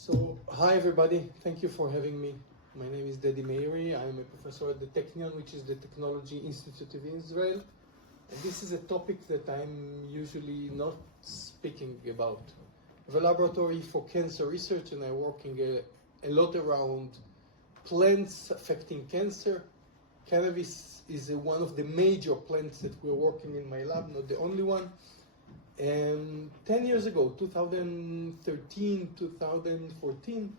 So, hi everybody, thank you for having me. My name is Dedi Meiri. I'm a professor at the Technion, which is the Technology Institute of Israel. And this is a topic that I'm usually not speaking about. I have a laboratory for cancer research and I'm working a lot around plants affecting cancer. Cannabis is one of the major plants that we're working in my lab, not the only one. And 10 years ago, 2013, 2014,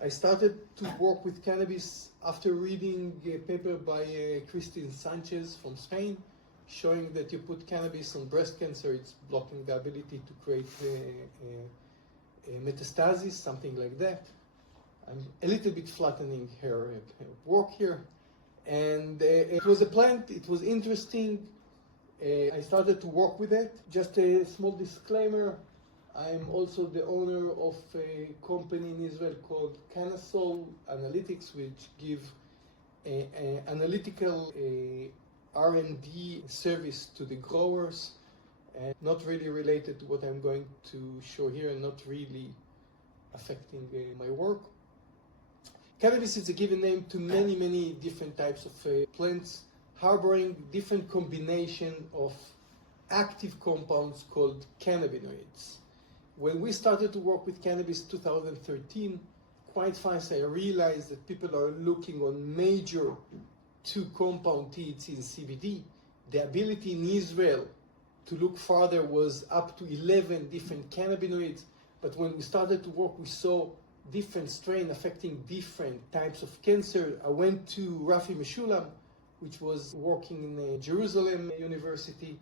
I started to work with cannabis after reading a paper by Christine Sanchez from Spain, showing that you put cannabis on breast cancer, it's blocking the ability to create a metastasis, something like that. I'm a little bit flattening her work here. And it was a plant, it was interesting. I started to work with it. Just a small disclaimer, I'm also the owner of a company in Israel called Cannabis Analytics, which give analytical R&D service to the growers, and not really related to what I'm going to show here and not really affecting my work. Cannabis is a given name to many, many different types of plants, harboring different combination of active compounds called cannabinoids. When we started to work with cannabis 2013, quite fast I realized that people are looking on major two compound THC and CBD. The ability in Israel to look farther was up to 11 different cannabinoids, but when we started to work we saw different strain affecting different types of cancer. I went to Rafi Meshulam, which was working in Jerusalem University,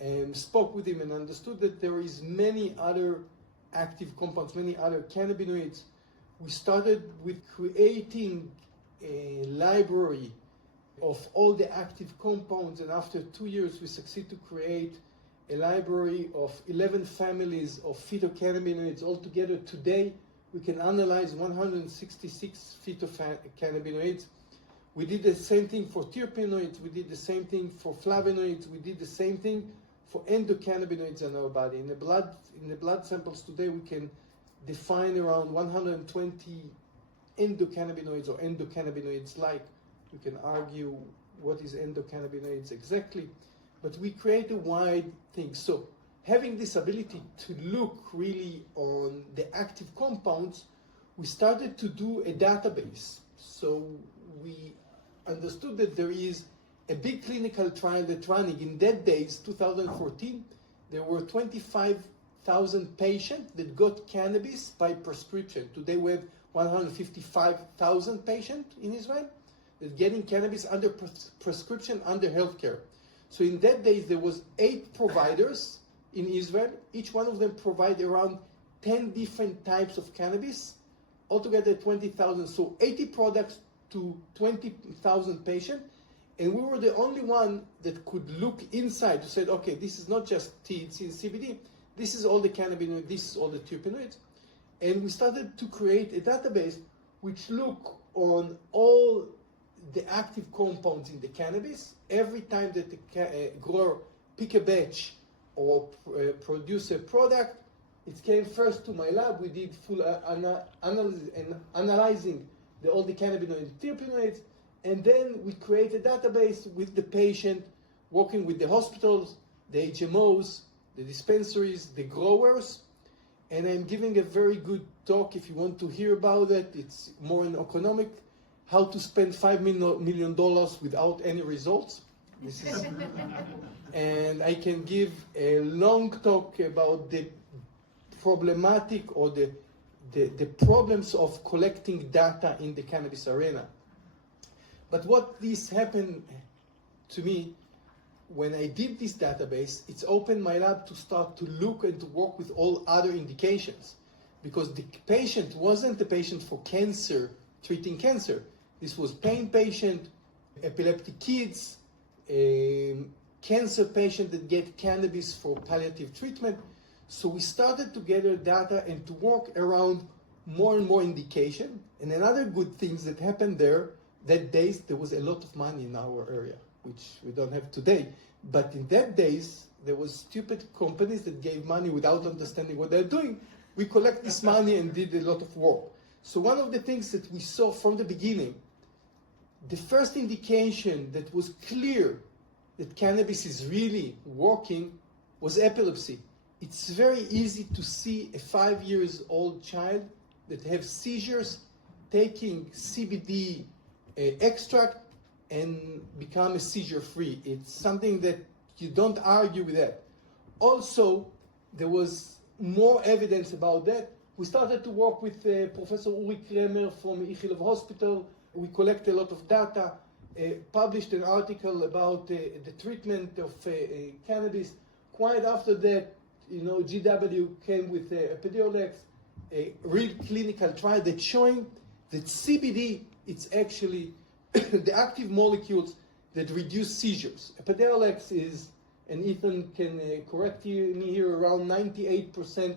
and spoke with him and understood that there is many other active compounds, many other cannabinoids. We started with creating a library of all the active compounds, and after 2 years we succeeded to create a library of 11 families of phytocannabinoids. Altogether today we can analyze 166 phytocannabinoids. We did the same thing for terpenoids, we did the same thing for flavonoids, we did the same thing for endocannabinoids in our body. In the blood samples today, we can define around 120 endocannabinoids or endocannabinoids-like. We can argue what is endocannabinoids exactly, but we create a wide thing. So having this ability to look really on the active compounds, we started to do a database. So we understood that there is a big clinical trial that's running. In that days, 2014, there were 25,000 patients that got cannabis by prescription. Today we have 155,000 patients in Israel that getting cannabis under prescription under healthcare. So in that days, there was 8 providers in Israel. Each one of them provide around 10 different types of cannabis, altogether 20,000. So 80 products to 20,000 patients, and we were the only one that could look inside to say, okay, this is not just THC and CBD, this is all the cannabinoids, this is all the terpenoids. And we started to create a database which look on all the active compounds in the cannabis. Every time that the grower pick a batch or produce a product, it came first to my lab. We did full analysis and analyzing all the cannabinoids and terpenoids, and then we create a database with the patient, working with the hospitals, the HMOs, the dispensaries, the growers, and I'm giving a very good talk if you want to hear about it. It's more an economic, how to spend $5 million without any results. This is, and I can give a long talk about the problematic or the problems of collecting data in the cannabis arena. But what this happened to me, when I did this database, it's opened my lab to start to look and to work with all other indications. Because the patient wasn't the patient for cancer, treating cancer. This was pain patient, epileptic kids, cancer patient that get cannabis for palliative treatment. So we started to gather data and to work around more and more indication. And another good things that happened there, that days there was a lot of money in our area, which we don't have today. But in that days, there was stupid companies that gave money without understanding what they're doing. we collect this money and did a lot of work. So one of the things that we saw from the beginning, the first indication that was clear that cannabis is really working was epilepsy. It's very easy to see a 5-year-old child that have seizures taking CBD extract and become a seizure-free. It's something that you don't argue with that. Also, there was more evidence about that. We started to work with Professor Uri Kremer from Ichilov Hospital. We collected a lot of data, published an article about the treatment of cannabis. Quite after that, GW came with Epidiolex, a real clinical trial that's showing that CBD, it's actually the active molecules that reduce seizures. Epidiolex is, and Ethan can correct me here, around 98%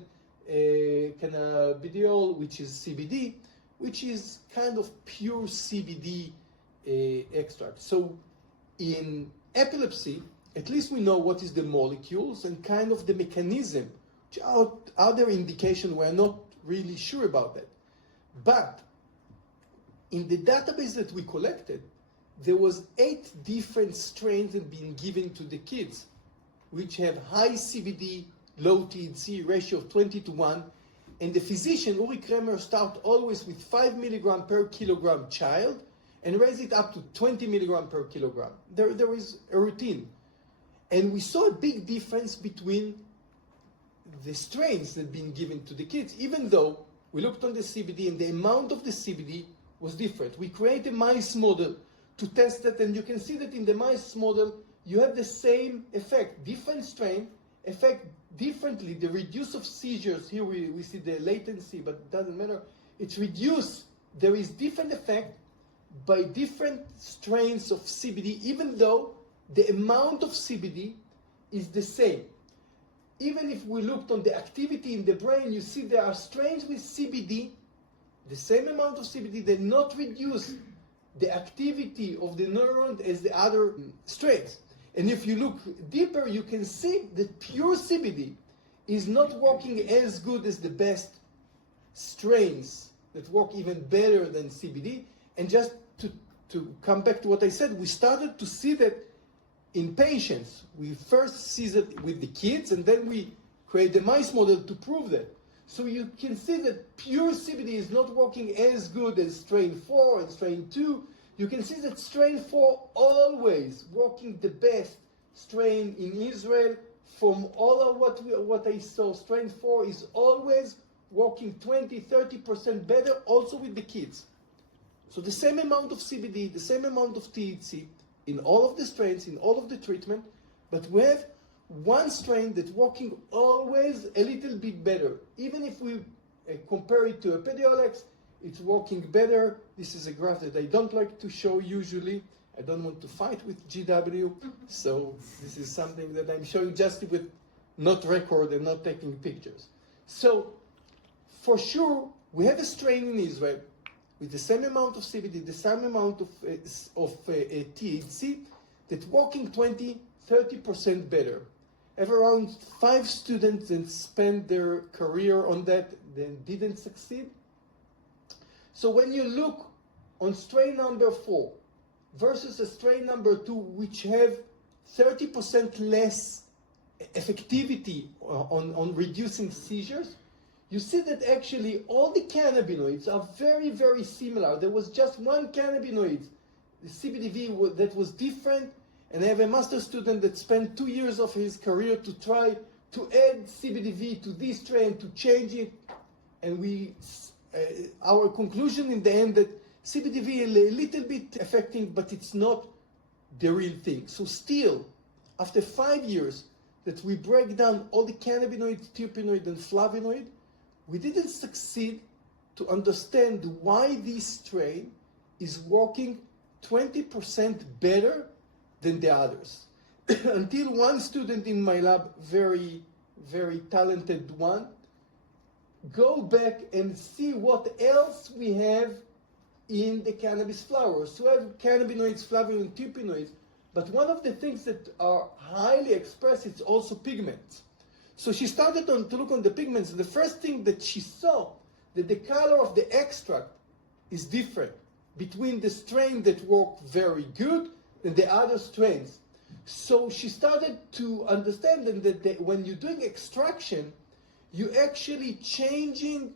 cannabidiol, which is CBD, which is kind of pure CBD extract. So in epilepsy, at least we know what is the molecules and kind of the mechanism. Other indication, we're not really sure about that. But in the database that we collected, there was 8 different strains that been given to the kids, which have high CBD, low THC ratio of 20:1. And the physician, Uri Kremer, start always with 5 milligram per kilogram child and raise it up to 20 milligram per kilogram. There is a routine. And we saw a big difference between the strains that been given to the kids, even though we looked on the CBD and the amount of the CBD was different. We created a mice model to test that, and you can see that in the mice model, you have the same effect. Different strain affect differently the reduce of seizures. Here we see the latency, but it doesn't matter. It's reduced. There is different effect by different strains of CBD, even though the amount of CBD is the same. Even if we looked on the activity in the brain, you see there are strains with CBD, the same amount of CBD, they not reduce the activity of the neuron as the other strains. And if you look deeper, you can see that pure CBD is not working as good as the best strains that work even better than CBD. And just to come back to what I said, we started to see that in patients. We first see that with the kids, and then we create the mice model to prove that. So you can see that pure CBD is not working as good as strain 4 and strain 2. You can see that strain 4 always working the best strain in Israel. From all of what I saw, strain 4 is always working 20-30% better, also with the kids. So the same amount of CBD, the same amount of THC in all of the strains, in all of the treatment, but we have one strain that's working always a little bit better. Even if we compare it to Epidiolex, it's working better. This is a graph that I don't like to show usually. I don't want to fight with GW, so this is something that I'm showing just with not record and not taking pictures. So for sure, we have a strain in Israel with the same amount of CBD, the same amount of THC, that's working 20-30% better. I have around 5 students that spent their career on that, then didn't succeed. So when you look on strain number 4 versus a strain number 2, which have 30% less effectivity on reducing seizures, you see that actually all the cannabinoids are very, very similar. There was just one cannabinoid, the CBDV, that was different. And I have a master student that spent 2 years of his career to try to add CBDV to this strain, to change it. And our conclusion in the end that CBDV is a little bit affecting, but it's not the real thing. So still, after 5 years that we break down all the cannabinoids, terpenoid, and flavonoid, we didn't succeed to understand why this strain is working 20% better than the others. Until one student in my lab, very, very talented one, go back and see what else we have in the cannabis flowers. So we have cannabinoids, flavonoids, and terpenoids, but one of the things that are highly expressed is also pigments. So she started to look on the pigments. The first thing that she saw, that the color of the extract is different between the strain that worked very good and the other strains. So she started to understand that when you're doing extraction, you're actually changing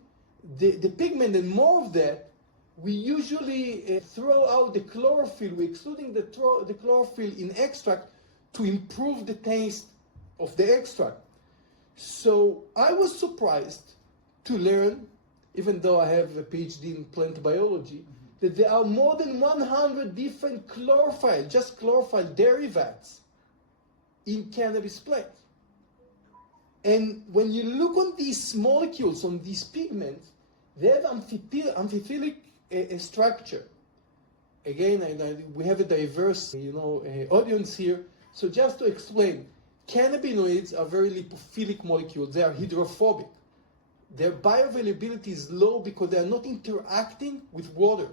the pigment, and more of that, we usually throw out the chlorophyll, we're excluding the chlorophyll in extract to improve the taste of the extract. So I was surprised to learn, even though I have a PhD in plant biology, that there are more than 100 different chlorophyll, just chlorophyll derivatives in cannabis plants. And when you look on these molecules, on these pigments, they have amphiphilic structure. Again, we have a diverse, audience here. So just to explain, cannabinoids are very lipophilic molecules. They are hydrophobic. Their bioavailability is low because they are not interacting with water.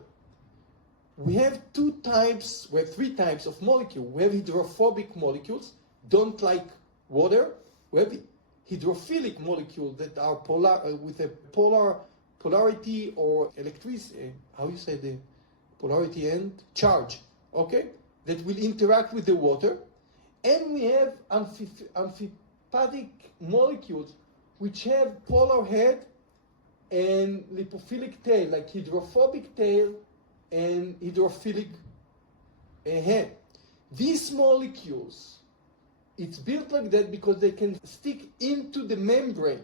We have three types of molecules. We have hydrophobic molecules, don't like water. We have hydrophilic molecules that are with a polarity or electricity, how you say the polarity and charge, okay? That will interact with the water. And we have amphipathic molecules which have polar head and lipophilic tail, like hydrophobic tail and hydrophilic head. These molecules, it's built like that because they can stick into the membrane,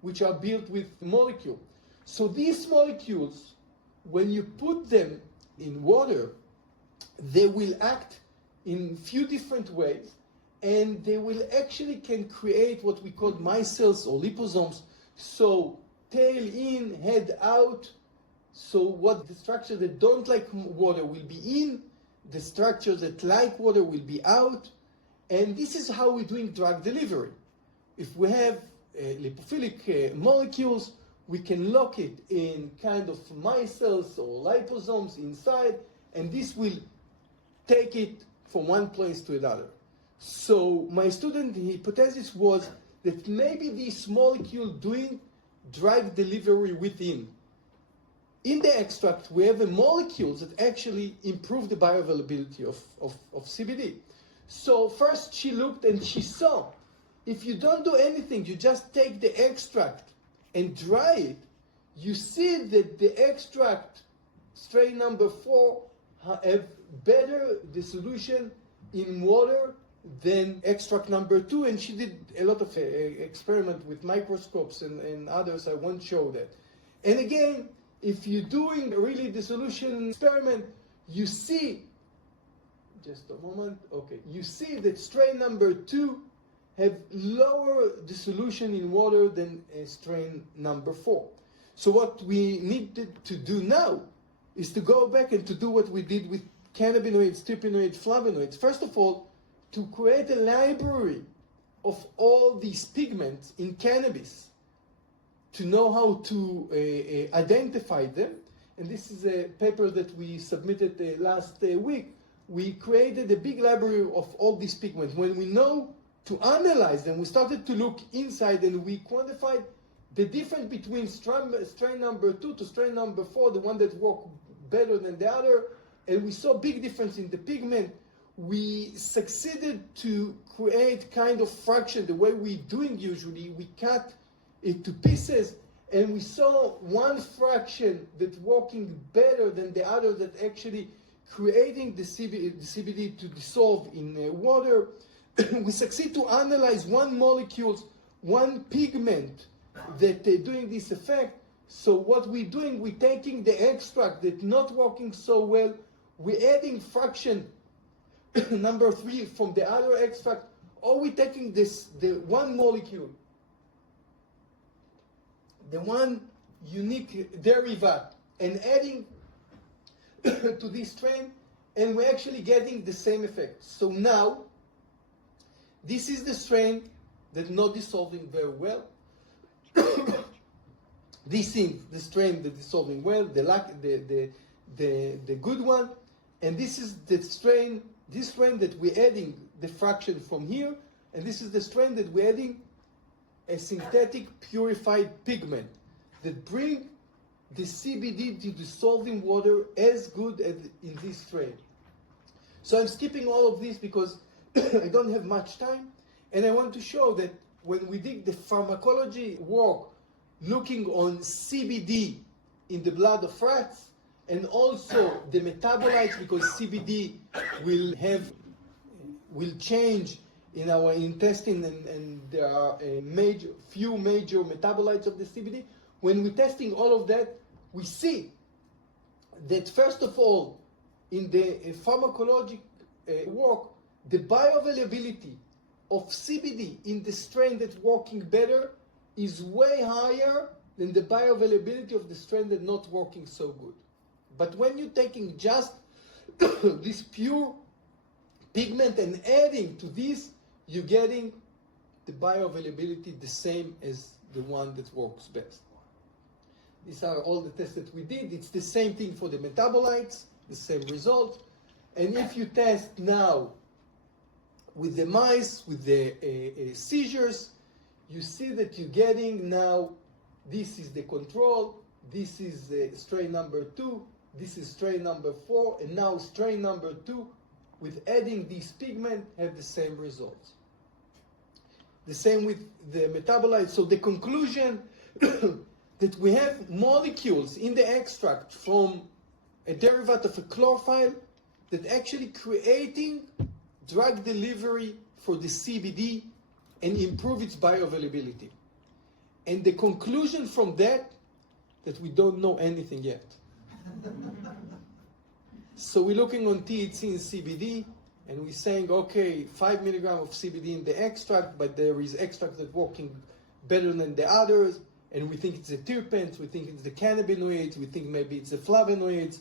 which are built with molecule. So these molecules, when you put them in water, they will act in few different ways, and they will actually can create what we call micelles or liposomes. So tail in, head out. So what the structures that don't like water will be in, the structures that like water will be out. And this is how we're doing drug delivery. If we have lipophilic molecules, we can lock it in kind of micelles or liposomes inside, and this will take it from one place to another. So my student hypothesis was that maybe this molecule doing drug delivery within. In the extract, we have molecules that actually improve the bioavailability of CBD. So first she looked and she saw, if you don't do anything, you just take the extract and dry it, you see that the extract strain number 4 have better dissolution in water than extract number 2, and she did a lot of experiment with microscopes and others. I won't show that. And again, if you're doing a really dissolution experiment, you see, just a moment, okay, you see that strain number 2 have lower dissolution in water than strain number 4. So what we needed to do now is to go back and to do what we did with cannabinoids, terpenoids, flavonoids. First of all, to create a library of all these pigments in cannabis, to know how to identify them. And this is a paper that we submitted last week. We created a big library of all these pigments. When we know to analyze them, we started to look inside and we quantified the difference between strain number 2 to strain number 4, the one that worked better than the other, and we saw big difference in the pigment. We succeeded to create kind of fraction, the way we're doing usually. We cut it to pieces, and we saw one fraction that working better than the other, that actually creating the CBD to dissolve in water. We succeed to analyze one molecule, one pigment that doing this effect. So what we're doing, we're taking the extract that's not working so well, we're adding fraction number 3 from the other extract, or we're taking the one molecule, the one unique derivative, and adding to this strain, and we're actually getting the same effect. So now, this is the strain that's not dissolving very well. This is the strain that's dissolving well, the good one, and this is the strain, that we're adding the fraction from here, and this is the strain that we're adding a synthetic purified pigment that bring the CBD to dissolve in water as good as in this strain. So I'm skipping all of this because I don't have much time, and I want to show that when we did the pharmacology work looking on CBD in the blood of rats, and also the metabolites, because CBD will change in our intestine, and there are few major metabolites of the CBD. When we're testing all of that, we see that first of all, in the pharmacologic work, the bioavailability of CBD in the strain that's working better is way higher than the bioavailability of the strain that's not working so good. But when you're taking just this pure pigment and adding to this, you're getting the bioavailability the same as the one that works best. These are all the tests that we did. It's the same thing for the metabolites, the same result. And if you test now with the mice, with the seizures, you see that you're getting now, this is the control, this is strain number 2, this is strain number 4, and now strain number 2, with adding this pigment, have the same results. The same with the metabolites. So the conclusion that we have molecules in the extract from a derivative of a chlorophyll that actually creating drug delivery for the CBD and improve its bioavailability. And the conclusion from that we don't know anything yet. So we're looking on THC and CBD, and we're saying, okay, 5 milligrams of CBD in the extract, but there is extract that's working better than the others, and we think it's the terpenes, we think it's the cannabinoids, we think maybe it's the flavonoids.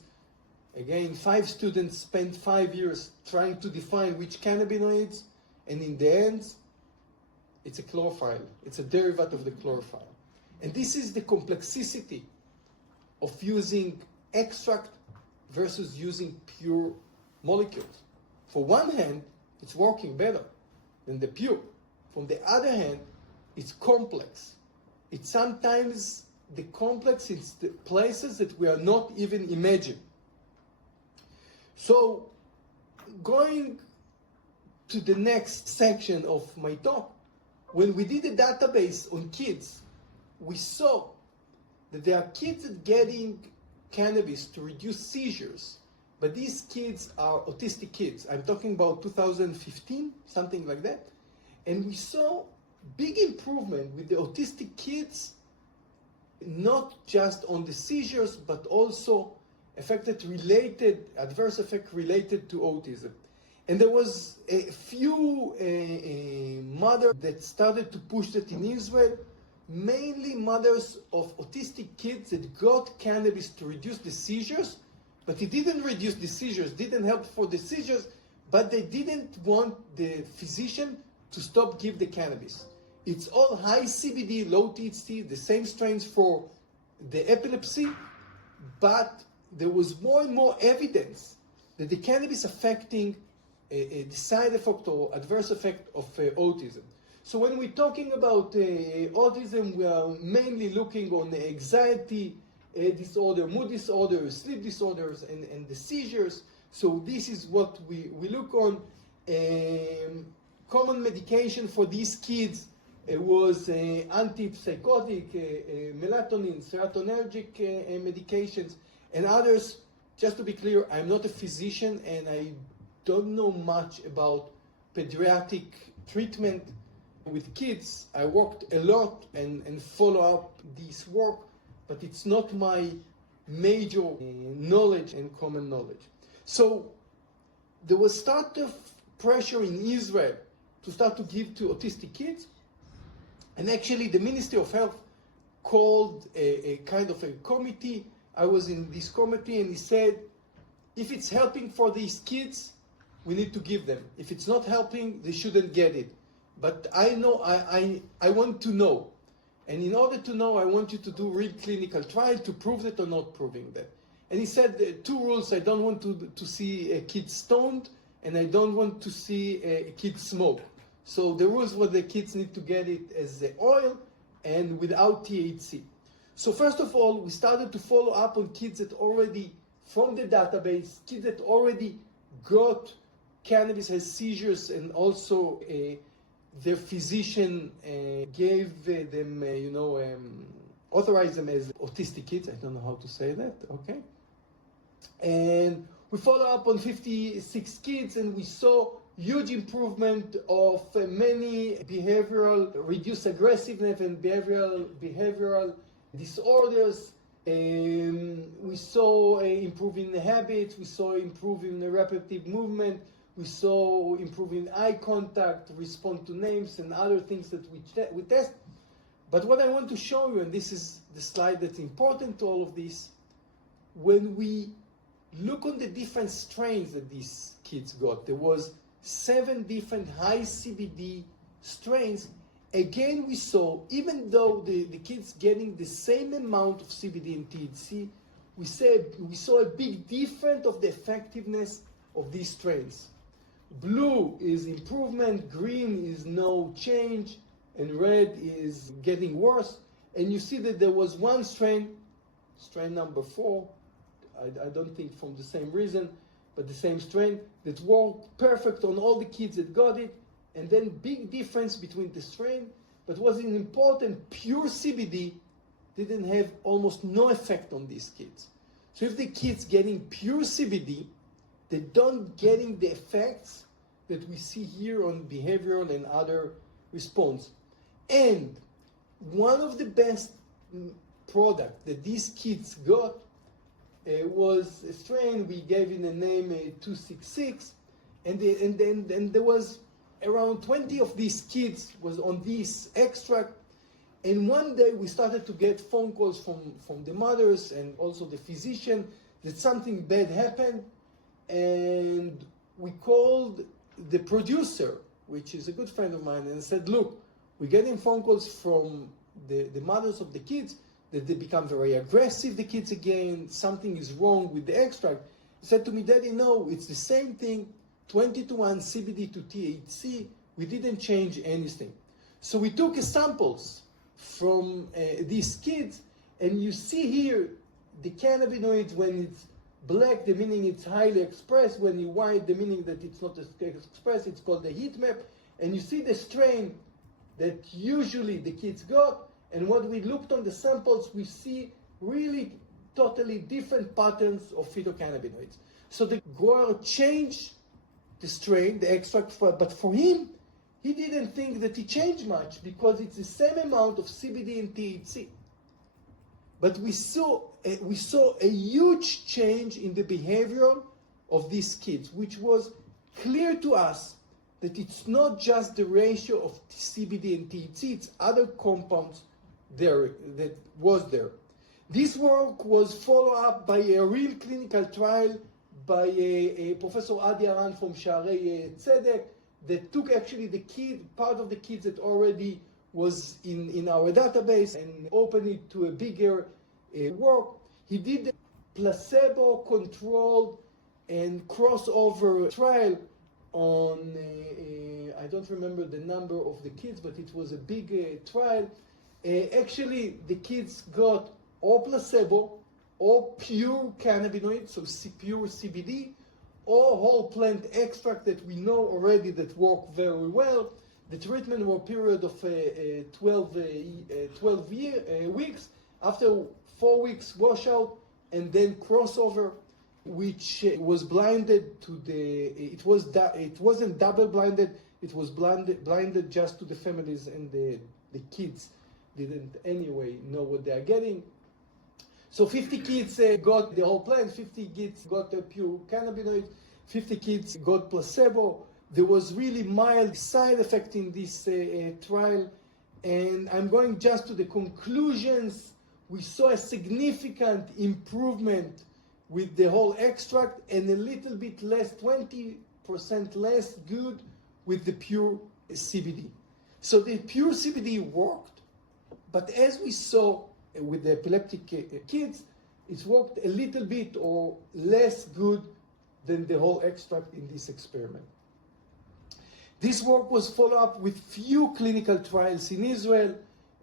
Again, 5 students spent 5 years trying to define which cannabinoids, and in the end, it's a chlorophyll. It's a derivative of the chlorophyll. And this is the complexity of using extract versus using pure molecules. For one hand, it's working better than the pure. From the other hand, it's complex. It's sometimes the complex is the places that we are not even imagining. So, going to the next section of my talk, when we did a database on kids, we saw that there are kids that getting cannabis to reduce seizures, but these kids are autistic kids. I'm talking about 2015, something like that. And we saw big improvement with the autistic kids, not just on the seizures, but also adverse effect related to autism. And there was a few mothers that started to push that in Israel, mainly mothers of autistic kids that got cannabis to reduce the seizures, but it didn't reduce the seizures, didn't help for the seizures, but they didn't want the physician to stop give the cannabis. It's all high CBD, low THC, the same strains for the epilepsy, but there was more and more evidence that the cannabis affecting the side effect or adverse effect of autism. So when we're talking about autism, we are mainly looking on anxiety disorder, mood disorder, sleep disorders, and the seizures. So this is what we look on. Common medication for these kids was antipsychotic, melatonin, serotonergic medications, and others. Just to be clear, I'm not a physician and I don't know much about pediatric treatment with kids. I worked a lot and follow up this work, but it's not my major knowledge and common knowledge. So there was start of pressure in Israel to start to give to autistic kids, and actually the Ministry of Health called a kind of a committee. I was in this committee, and he said, if it's helping for these kids, we need to give them. If it's not helping, they shouldn't get it. But I know, I want to know. And in order to know, I want you to do real clinical trial to prove that or not proving that. And he said 2 rules. I don't want to see a kid stoned, and I don't want to see a kid smoke. So the rules were the kids need to get it as the oil and without THC. So first of all, we started to follow up on kids that already, from the database, kids that already got cannabis, has seizures, and also their physician gave them, authorized them as autistic kids. I don't know how to say that, okay? And we follow up on 56 kids, and we saw huge improvement of many behavioral, reduced aggressiveness and behavioral disorders. We saw improving the habits, we saw improving the repetitive movement, we saw improving eye contact, respond to names, and other things that we test. But what I want to show you, and this is the slide that's important to all of this, when we look on the different strains that these kids got, there was 7 different high CBD strains. Again, we saw, even though the kids getting the same amount of CBD and THC, we saw a big difference of the effectiveness of these strains. Blue is improvement, green is no change, and red is getting worse. And you see that there was one strain number 4, I don't think from the same reason, but the same strain, that worked perfect on all the kids that got it. And then big difference between the strain, but was an important, pure CBD didn't have almost no effect on these kids. So if the kids getting pure CBD, they don't getting the effects that we see here on behavioral and other response. And one of the best product that these kids got was a strain, we gave it a name 266, and then there was around 20 of these kids was on this extract. And one day we started to get phone calls from the mothers and also the physician that something bad happened. And we called the producer, which is a good friend of mine, and said, look, we're getting phone calls from the mothers of the kids that they become very aggressive, the kids again, something is wrong with the extract. He said to me, Daddy, no, it's the same thing, 20-1 CBD to THC, we didn't change anything. So we took samples from these kids, and you see here the cannabinoids. When it's black, the meaning it's highly expressed. When it's white, the meaning that it's not expressed. It's called the heat map. And you see the strain that usually the kids got. And what we looked on the samples, we see really totally different patterns of phytocannabinoids. So the grower changed the strain, the extract, but for him, he didn't think that he changed much because it's the same amount of CBD and THC. But we saw a huge change in the behavior of these kids, which was clear to us that it's not just the ratio of CBD and THC, it's other compounds there that was there. This work was followed up by a real clinical trial by Professor Adi Aran from Sharei Tzedek that took actually part of the kids that already was in our database and opened it to a bigger work. He did a placebo-controlled and crossover trial on, I don't remember the number of the kids, but it was a big trial. Actually, the kids got or placebo, or pure cannabinoid, so pure CBD, or whole plant extract that we know already that work very well. The treatment was a period of 12 weeks. After 4 weeks washout, and then crossover, which was blinded to it wasn't double blinded, it was blinded just to the families, and the kids didn't anyway know what they are getting. So 50 kids got the whole plant, 50 kids got the pure cannabinoid, 50 kids got placebo. There was really mild side effect in this trial. And I'm going just to the conclusions. We saw a significant improvement with the whole extract and a little bit less, 20% less good with the pure CBD. So the pure CBD worked, but as we saw with the epileptic kids, it's worked a little bit or less good than the whole extract in this experiment. This work was followed up with few clinical trials in Israel.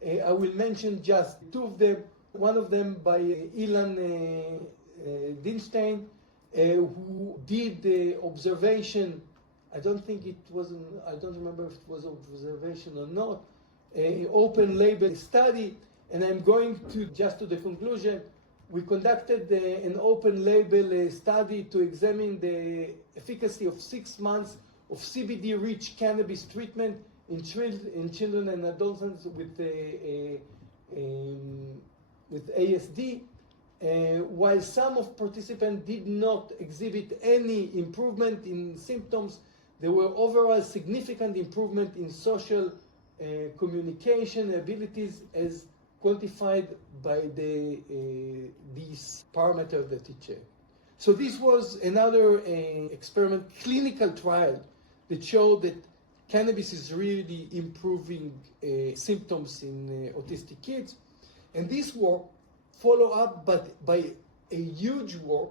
I will mention just two of them. One of them by Ilan Dinstein, who did the observation. I don't remember if it was observation or not. Open label study, and I'm going to just to the conclusion. We conducted an open label study to examine the efficacy of 6 months of CBD-rich cannabis treatment in children and adolescents with ASD. While some of participants did not exhibit any improvement in symptoms, there were overall significant improvement in social communication abilities as quantified by these parameters that it checked. So this was another experiment, clinical trial, that showed that cannabis is really improving symptoms in autistic kids. And this work followed up by a huge work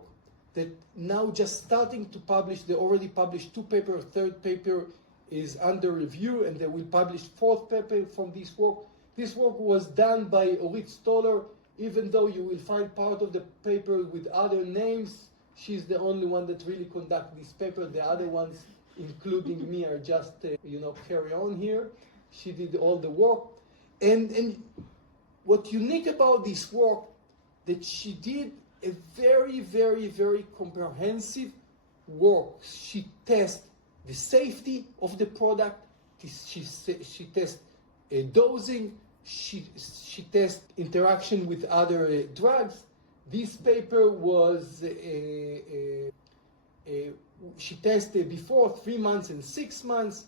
that now just starting to publish. They already published 2 papers, third paper is under review, and they will publish 4th paper from this work. This work was done by Orit Stoller, even though you will find part of the paper with other names. She's the only one that really conducted this paper. The other ones, including me, are just, carry on here. She did all the work. And what's unique about this work, that she did a very, very, very comprehensive work. She tested the safety of the product. She tested dosing. She tested interaction with other drugs. This paper was, she tested before 3 months and 6 months.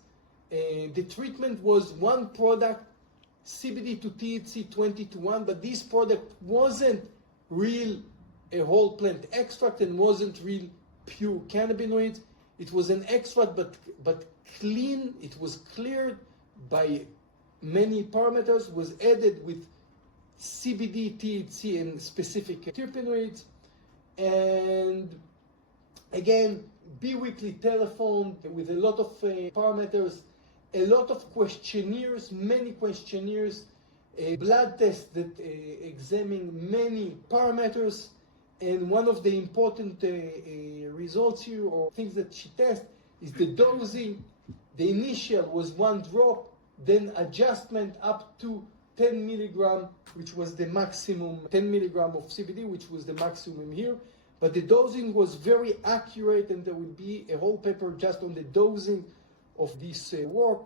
The treatment was one product, CBD to THC 20:1, but this product wasn't real a whole plant extract and wasn't real pure cannabinoids. It was an extract, but clean. It was cleared by many parameters, was added with CBD, THC, and specific terpenoids. And again, bi-weekly telephone with a lot of parameters, a lot of questionnaires, many questionnaires, a blood test that examine many parameters. And one of the important results here, or things that she tested, is the dosing. The initial was 1 drop, then adjustment up to 10 milligram, which was the maximum, 10 milligram of CBD, which was the maximum here. But the dosing was very accurate, and there will be a whole paper just on the dosing of this work.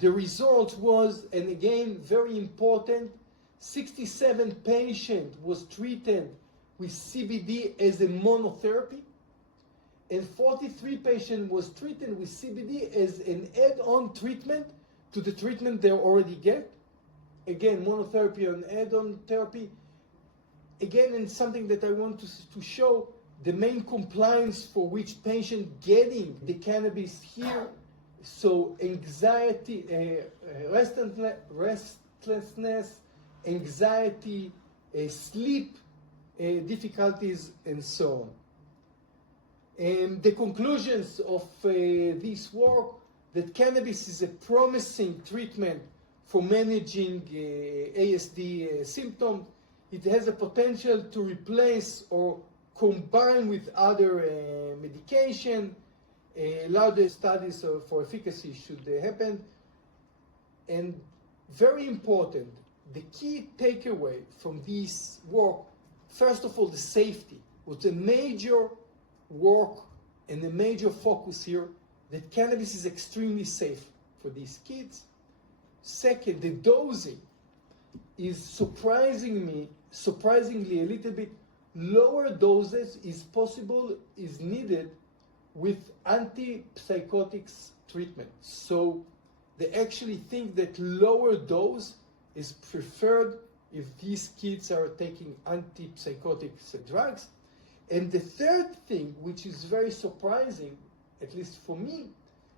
The result was, and again, very important, 67 patients was treated with CBD as a monotherapy, and 43 patients was treated with CBD as an add-on treatment to the treatment they already get. Again, monotherapy and add-on therapy. Again, and something that I want to show, the main compliance for which patient getting the cannabis here. So anxiety, restlessness, anxiety, sleep difficulties, and so on. And the conclusions of this work, that cannabis is a promising treatment for managing ASD symptoms. It has a potential to replace or combine with other medication. Larger studies for efficacy should happen. And very important, the key takeaway from this work, first of all, the safety was a major work and a major focus here, that cannabis is extremely safe for these kids. Second, the dosing is surprisingly a little bit lower doses is needed with antipsychotics treatment. So they actually think that lower dose is preferred if these kids are taking antipsychotics drugs. And the third thing, which is very surprising, at least for me,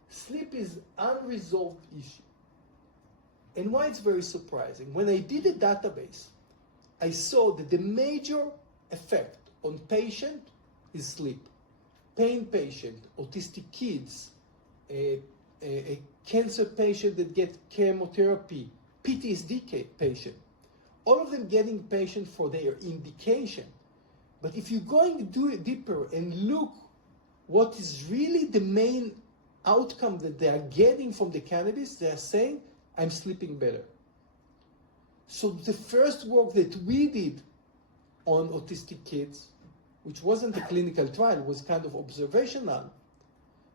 sleep is unresolved issue. And why it's very surprising? When I did a database, I saw that the major effect on patient is sleep. Pain patient, autistic kids, cancer patient that get chemotherapy, PTSD patient. All of them getting patient for their indication. But if you're going to do it deeper and look what is really the main outcome that they are getting from the cannabis, they are saying, I'm sleeping better. So the first work that we did on autistic kids, which wasn't a clinical trial, was kind of observational.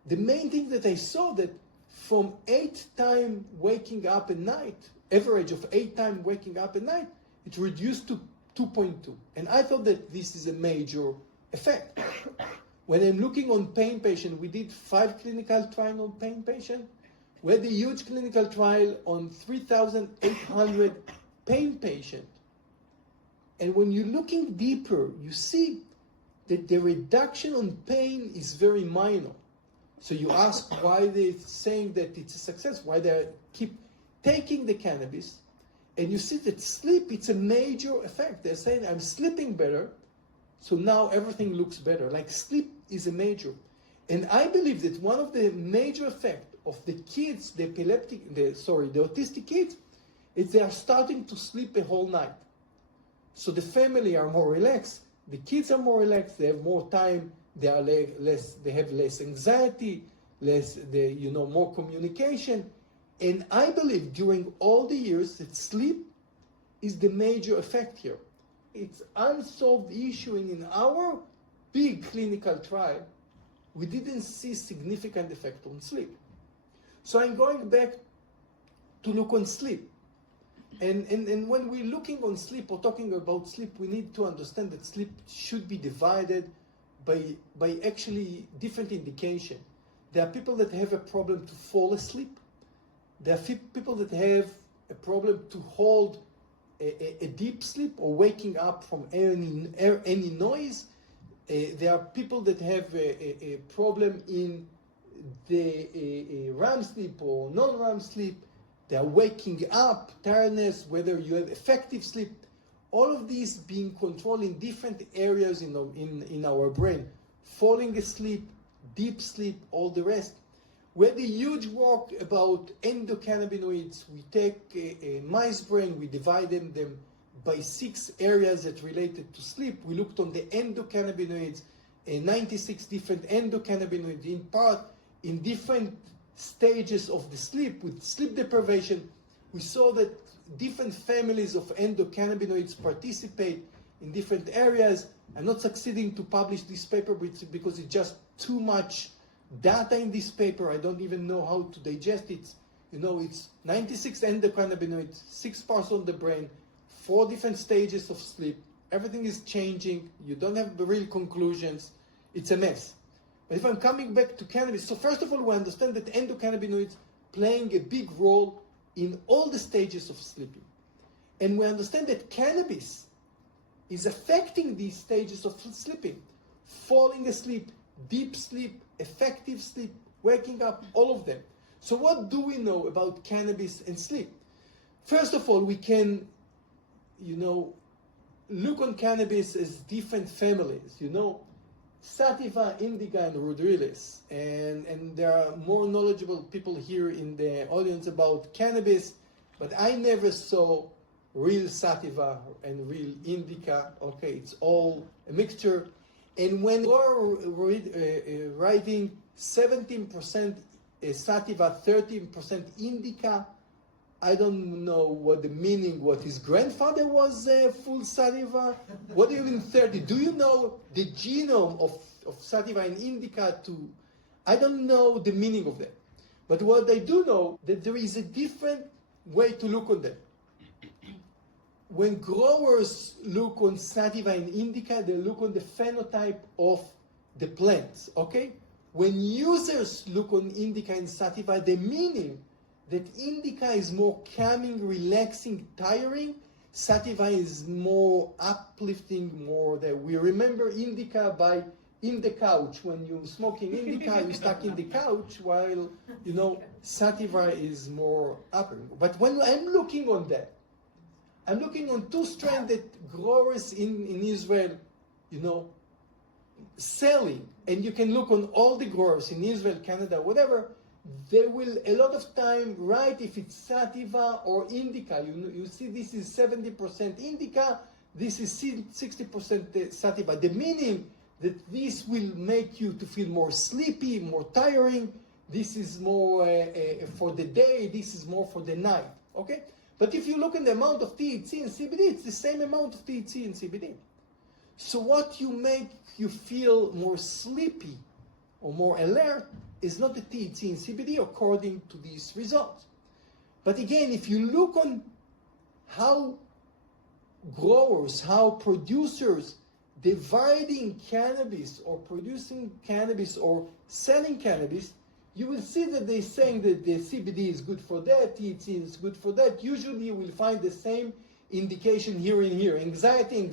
The main thing that I saw that from 8 times waking up at night, average of 8 times waking up at night, it reduced to 2.2. And I thought that this is a major effect. When I'm looking on pain patient, we did 5 clinical trials on pain patient. We had a huge clinical trial on 3,800 pain patient. And when you're looking deeper, you see that the reduction on pain is very minor. So you ask why they're saying that it's a success, why they keep taking the cannabis, and you see that sleep, it's a major effect. They're saying, I'm sleeping better, so now everything looks better. Like sleep is a major. And I believe that one of the major effects of the kids, the autistic kids, is they are starting to sleep a whole night. So the family are more relaxed, the kids are more relaxed, they have more time, they have less anxiety, more communication. And I believe during all the years that sleep is the major effect here. It's unsolved issue, and in our big clinical trial, we didn't see significant effect on sleep. So I'm going back to look on sleep. And when we're looking on sleep or talking about sleep, we need to understand that sleep should be divided by actually different indication. There are people that have a problem to fall asleep. There are people that have a problem to hold a deep sleep or waking up from any noise. There are people that have a problem in the REM sleep or non-REM sleep. They are waking up, tiredness, whether you have effective sleep. All of these being controlled in different areas in our brain. Falling asleep, deep sleep, all the rest. We had a huge work about endocannabinoids. We take a mice brain, we divided them by 6 areas that related to sleep. We looked on the endocannabinoids, 96 different endocannabinoids, in part in different stages of the sleep. With sleep deprivation, we saw that different families of endocannabinoids participate in different areas. I'm not succeeding to publish this paper because it's just too much data in this paper. I don't even know how to digest it. It's 96 endocannabinoids, 6 parts on the brain, 4 different stages of sleep. Everything is changing. You don't have the real conclusions. It's a mess. But if I'm coming back to cannabis, so first of all, we understand that endocannabinoids playing a big role in all the stages of sleeping. And we understand that cannabis is affecting these stages of sleeping. Falling asleep, deep sleep, effective sleep, waking up, all of them. So what do we know about cannabis and sleep? First of all, we can, look on cannabis as different families, sativa, indica, and rudrylis. And there are more knowledgeable people here in the audience about cannabis, but I never saw real sativa and real indica. Okay, it's all a mixture. And when you're writing 17% sativa, 13% indica, I don't know what the meaning, what his grandfather was full sativa. What do you mean 30? Do you know the genome of sativa and indica I don't know the meaning of that. But what I do know, that there is a different way to look on that. When growers look on sativa and indica, they look on the phenotype of the plants, okay? When users look on indica and sativa, the meaning that indica is more calming, relaxing, tiring. Sativa is more uplifting, more that we remember indica by in the couch. When you're smoking indica, you're stuck in the couch, while, sativa is more uplifting. But when I'm looking on that, I'm looking on 2 strands that growers in Israel, selling. And you can look on all the growers in Israel, Canada, whatever. they will a lot of time write if it's sativa or indica. You see this is 70% indica, this is 60% sativa. The meaning that this will make you to feel more sleepy, more tiring. This is more for the day, this is more for the night, okay? But if you look at the amount of THC and CBD, it's the same amount of THC and CBD. So what you make you feel more sleepy or more alert is not the THC and CBD according to these results. But again, if you look on how growers, how producers dividing cannabis or producing cannabis or selling cannabis, you will see that they're saying that the CBD is good for that, THC is good for that. Usually you will find the same indication here and here. Anxiety,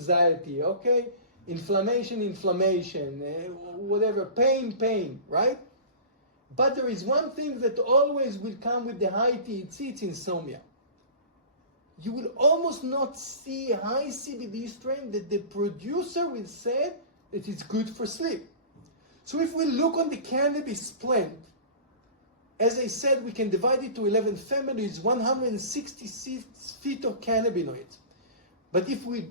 okay? Inflammation, whatever, pain, right? But there is one thing that always will come with the high THC, it's insomnia. You will almost not see a high CBD strain that the producer will say that it's good for sleep. So if we look on the cannabis plant, as I said, we can divide it to 11 families, 166 phytocannabinoids. But if we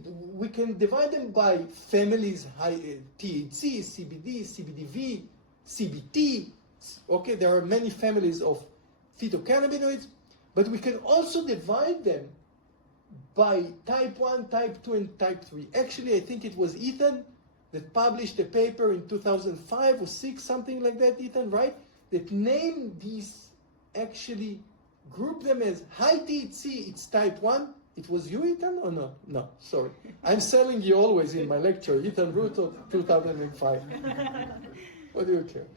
can divide them by families, THC, CBD, CBDV, CBT, okay, there are many families of phytocannabinoids, but we can also divide them by type 1, type 2, and type 3. Actually, I think it was Ethan that published a paper in 2005 or 6, something like that, Ethan, right? That named these, actually group them as high THC, it's type 1. It was you, Ethan, or no? No, sorry. I'm selling you always in my lecture, Ethan Root of 2005. What do you care?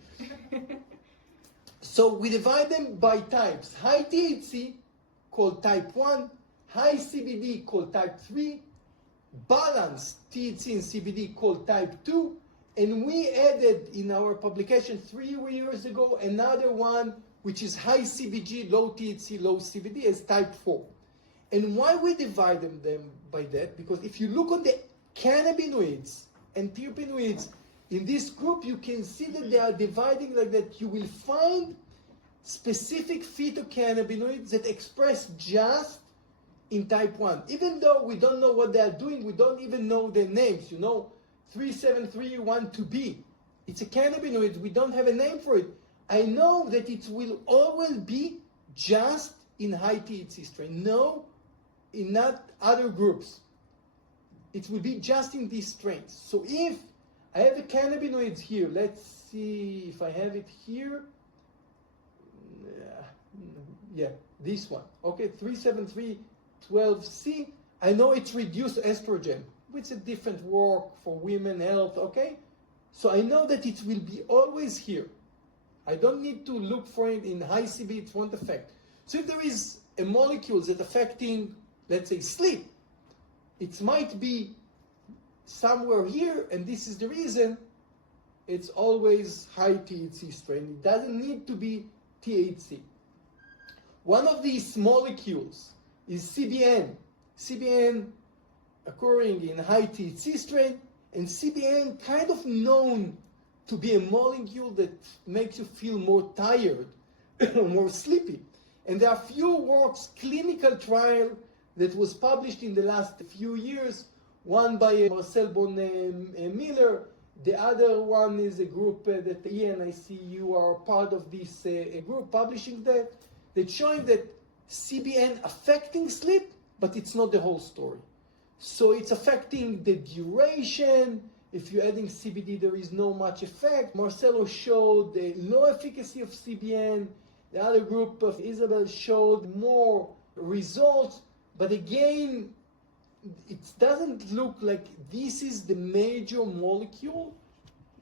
So we divide them by types. High THC, called type 1. High CBD, called type 3. Balanced THC and CBD, called type 2. And we added in our publication 3 years ago another one, which is high CBG, low THC, low CBD, as type 4. And why we divide them by that? Because if you look at the cannabinoids and terpenoids in this group, you can see that they are dividing like that. You will find specific phytocannabinoids that express just in type 1. Even though we don't know what they are doing, we don't even know their names. 37312B. It's a cannabinoid, we don't have a name for it. I know that it will always be just in high THC strain. No, in not other groups. It will be just in these strains. So if I have the cannabinoids here, let's see if I have it here. Yeah, this one. Okay, 37312C. I know it's reduced estrogen. It's a different work for women health, okay? So I know that it will be always here. I don't need to look for it in high CB, it won't affect. So if there is a molecule that's affecting, let's say, sleep, it might be somewhere here, and this is the reason it's always high THC strain. It doesn't need to be THC. One of these molecules is CBN. CBN occurring in high THC strain, and CBN kind of known to be a molecule that makes you feel more tired, more sleepy. And there are few works, clinical trial that was published in the last few years, one by Marcel Bon-Miller, the other one is a group that Ian, I see you are part of this group publishing that showing that CBN affecting sleep, but it's not the whole story. So it's affecting the duration. If you're adding CBD, there is no much effect. Marcelo showed the low efficacy of CBN. The other group of Isabel showed more results. But again, it doesn't look like this is the major molecule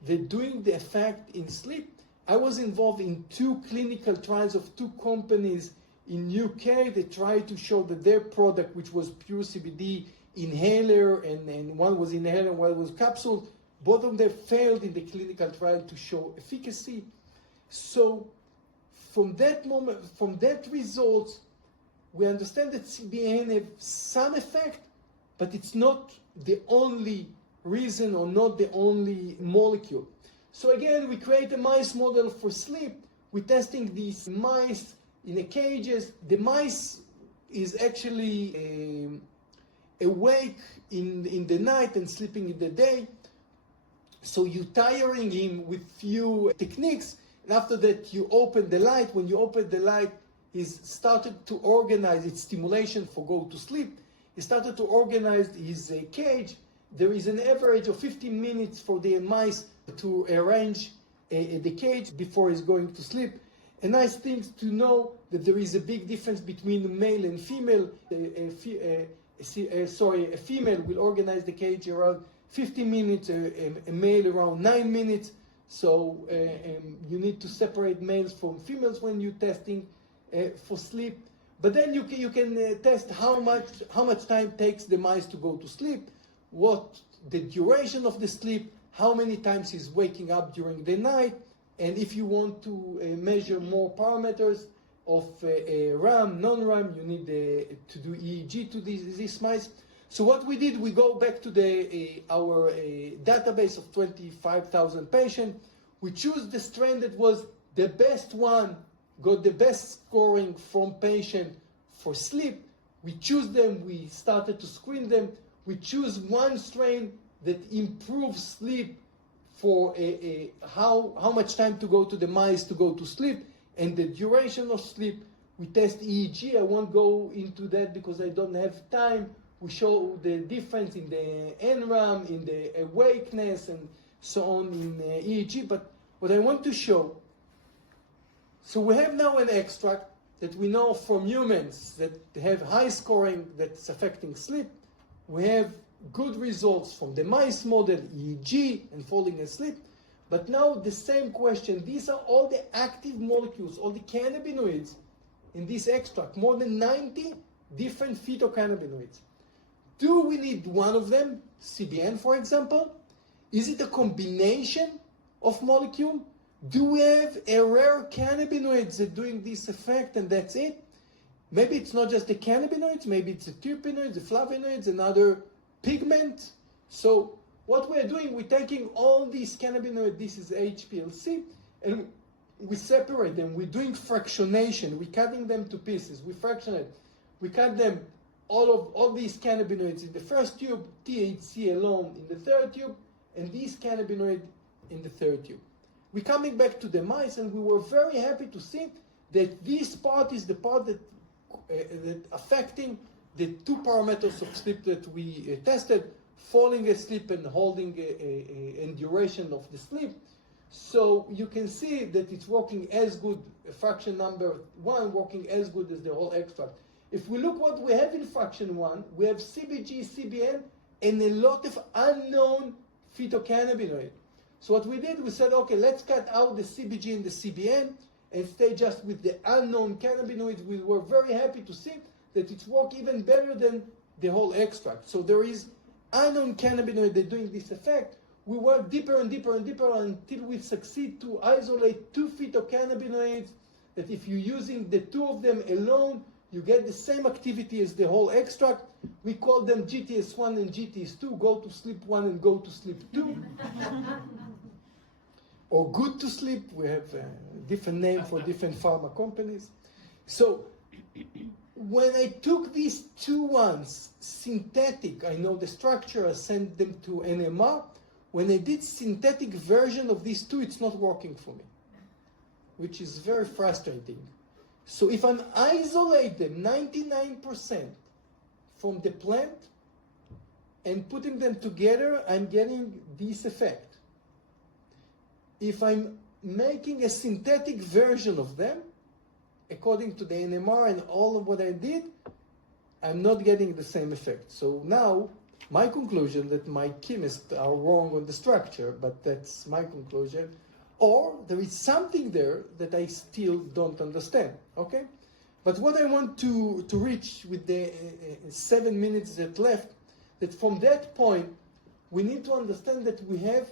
that doing the effect in sleep. I was involved in 2 clinical trials of 2 companies in UK that tried to show that their product, which was pure CBD inhaler, and one was inhaler and one was capsule, both of them failed in the clinical trial to show efficacy. So from that moment, from that results, we understand that CBN have some effect, but it's not the only reason or not the only molecule. So again, we create a mice model for sleep. we're testing these mice in a cages. The mice is actually awake in the night and sleeping in the day. So you're tiring him with few techniques, and after that you open the light. When you open the light, he's started to organize its stimulation for go to sleep. He started to organize his cage. There is an average of 15 minutes for the mice to arrange the cage before he's going to sleep. A nice thing to know that there is a big difference between male and female. A female will organize the cage around 15 minutes, a male around 9 minutes. So you need to separate males from females when you're testing for sleep. But then you can test how much time takes the mice to go to sleep, what the duration of the sleep, how many times he's waking up during the night, and if you want to measure more parameters of RAM, non-RAM, you need to do EEG to these mice. So what we did, we go back to our database of 25,000 patients. We choose the strain that was the best one, got the best scoring from patient for sleep. We choose them, we started to screen them. We choose one strain that improves sleep for how much time to go to the mice to go to sleep and the duration of sleep. We test EEG. I won't go into that because I don't have time. We show the difference in the NRAM, in the awakeness, and so on in EEG. But what I want to show, so we have now an extract that we know from humans that have high scoring that's affecting sleep. We have good results from the mice model, EEG, and falling asleep. But now the same question, these are all the active molecules, all the cannabinoids in this extract, more than 90 different phytocannabinoids. Do we need one of them, CBN for example? Is it a combination of molecule? Do we have a rare cannabinoids that doing this effect and that's it? Maybe it's not just the cannabinoids, maybe it's the terpenoids, the flavonoids, another pigment. So what we're doing, we're taking all these cannabinoids, this is HPLC, and we separate them. We're doing fractionation. We're cutting them to pieces. We fractionate. We cut them, all these cannabinoids in the first tube, THC alone in the third tube, and these cannabinoids in the third tube. We're coming back to the mice, and we were very happy to see that this part is the part that affecting the two parameters of sleep that we tested, falling asleep and holding and duration of the sleep. So you can see that it's working as good, fraction number 1 working as good as the whole extract. If we look what we have in fraction 1, we have CBG, CBN, and a lot of unknown phytocannabinoid. So what we did, we said, okay, let's cut out the CBG and the CBN and stay just with the unknown cannabinoids. We were very happy to see that it's work even better than the whole extract. So there is unknown cannabinoid that doing this effect. We work deeper and deeper and deeper until we succeed to isolate 2 phytocannabinoids that if you're using the 2 of them alone, you get the same activity as the whole extract. We call them GTS1 and GTS2, go to sleep 1 and go to sleep 2. Or good to sleep, we have a different name for different pharma companies. So when I took these 2 ones, synthetic, I know the structure, I sent them to NMR. When I did synthetic version of these 2, it's not working for me, which is very frustrating. So if I isolate them 99% from the plant and putting them together, I'm getting this effect. If I'm making a synthetic version of them, according to the NMR and all of what I did, I'm not getting the same effect. So now, my conclusion that my chemists are wrong on the structure, but that's my conclusion, or there is something there that I still don't understand, okay? But what I want to reach with the 7 minutes that left, that from that point, we need to understand that we have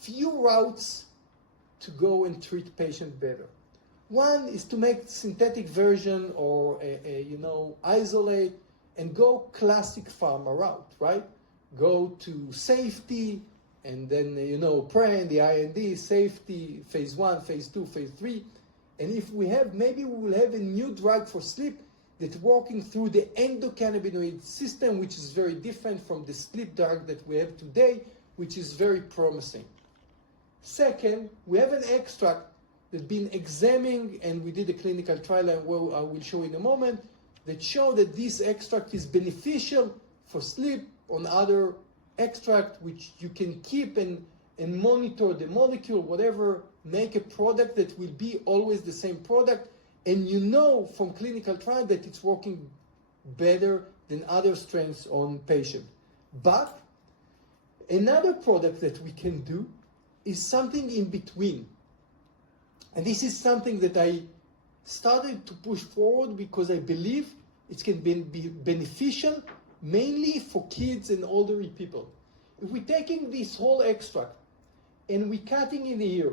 few routes to go and treat patient better. One is to make synthetic version or isolate and go classic pharma route, right? Go to safety and then PREN, the IND, safety, phase 1, phase 2, phase 3, And if we have, maybe we will have a new drug for sleep that's working through the endocannabinoid system, which is very different from the sleep drug that we have today, which is very promising. Second, we have an extract that's been examined, and we did a clinical trial, and I will show in a moment, that show that this extract is beneficial for sleep on other extract, which you can keep and monitor the molecule, whatever, make a product that will be always the same product, and you know from clinical trial that it's working better than other strains on patient. But another product that we can do is something in between. And this is something that I started to push forward because I believe it can be beneficial mainly for kids and elderly people. If we're taking this whole extract and we're cutting in here,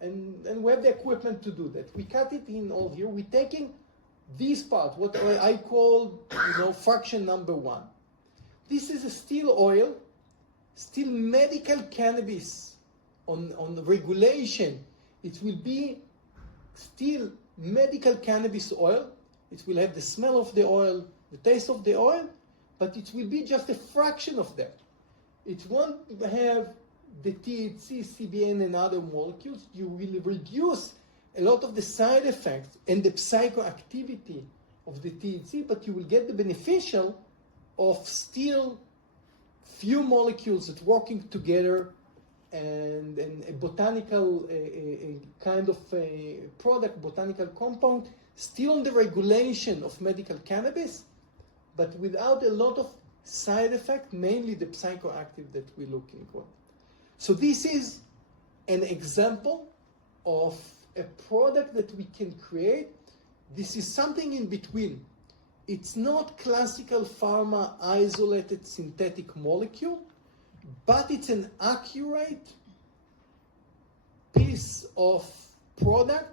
and we have the equipment to do that, we cut it in all here, we're taking this part, what I call, fraction number 1. This is a still oil, still medical cannabis on the regulation. It will be still medical cannabis oil. It will have the smell of the oil, the taste of the oil, but it will be just a fraction of that. It won't have the THC, CBN, and other molecules. You will reduce a lot of the side effects and the psychoactivity of the THC, but you will get the beneficial of still few molecules that working together, and a botanical kind of a product, botanical compound, still on the regulation of medical cannabis, but without a lot of side effect, mainly the psychoactive that we're looking for. So this is an example of a product that we can create. This is something in between. It's not classical pharma isolated synthetic molecule, but it's an accurate piece of product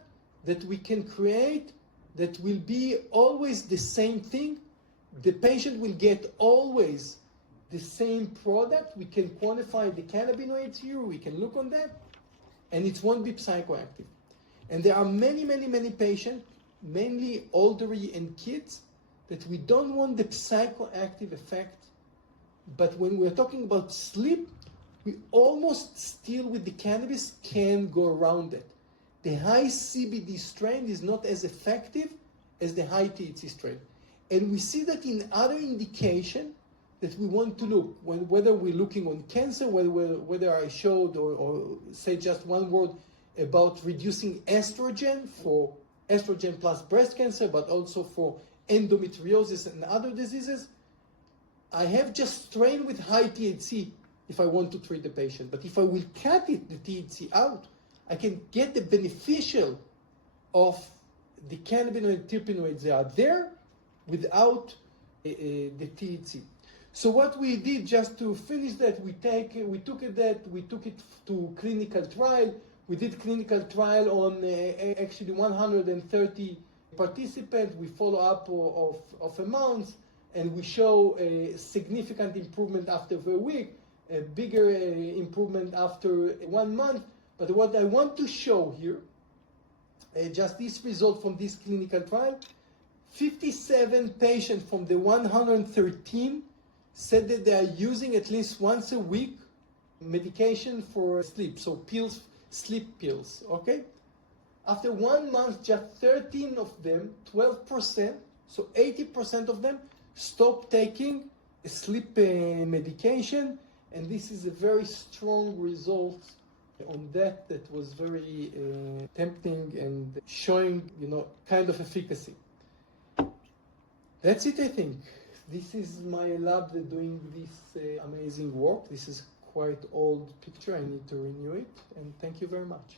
that we can create that will be always the same thing. The patient will get always the same product. We can quantify the cannabinoids here, we can look on that, and it won't be psychoactive. And there are many, many, many patients, mainly elderly and kids, that we don't want the psychoactive effect. But when we're talking about sleep, we almost still with the cannabis can go around it. The high CBD strain is not as effective as the high THC strain. And we see that in other indication that we want to look, whether we're looking on cancer, whether I showed or say just one word about reducing estrogen for estrogen plus breast cancer, but also for endometriosis and other diseases. I have just strain with high THC if I want to treat the patient. But if I will cut the THC out, I can get the beneficial of the cannabinoid terpenoids that are there without the THC. So what we did, just to finish that, we took it to clinical trial. We did clinical trial on actually 130 participants. We follow up of a month, and we show a significant improvement after a week, a bigger improvement after 1 month. But what I want to show here, just this result from this clinical trial, 57 patients from the 113 said that they are using at least once a week medication for sleep, so pills, sleep pills, okay? After 1 month, just 13 of them, 12%, so 80% of them stopped taking a sleep medication, and this is a very strong result on that was very tempting and showing, kind of efficacy. That's it, I think. This is my lab that doing this amazing work. This is quite old picture. I need to renew it. And thank you very much.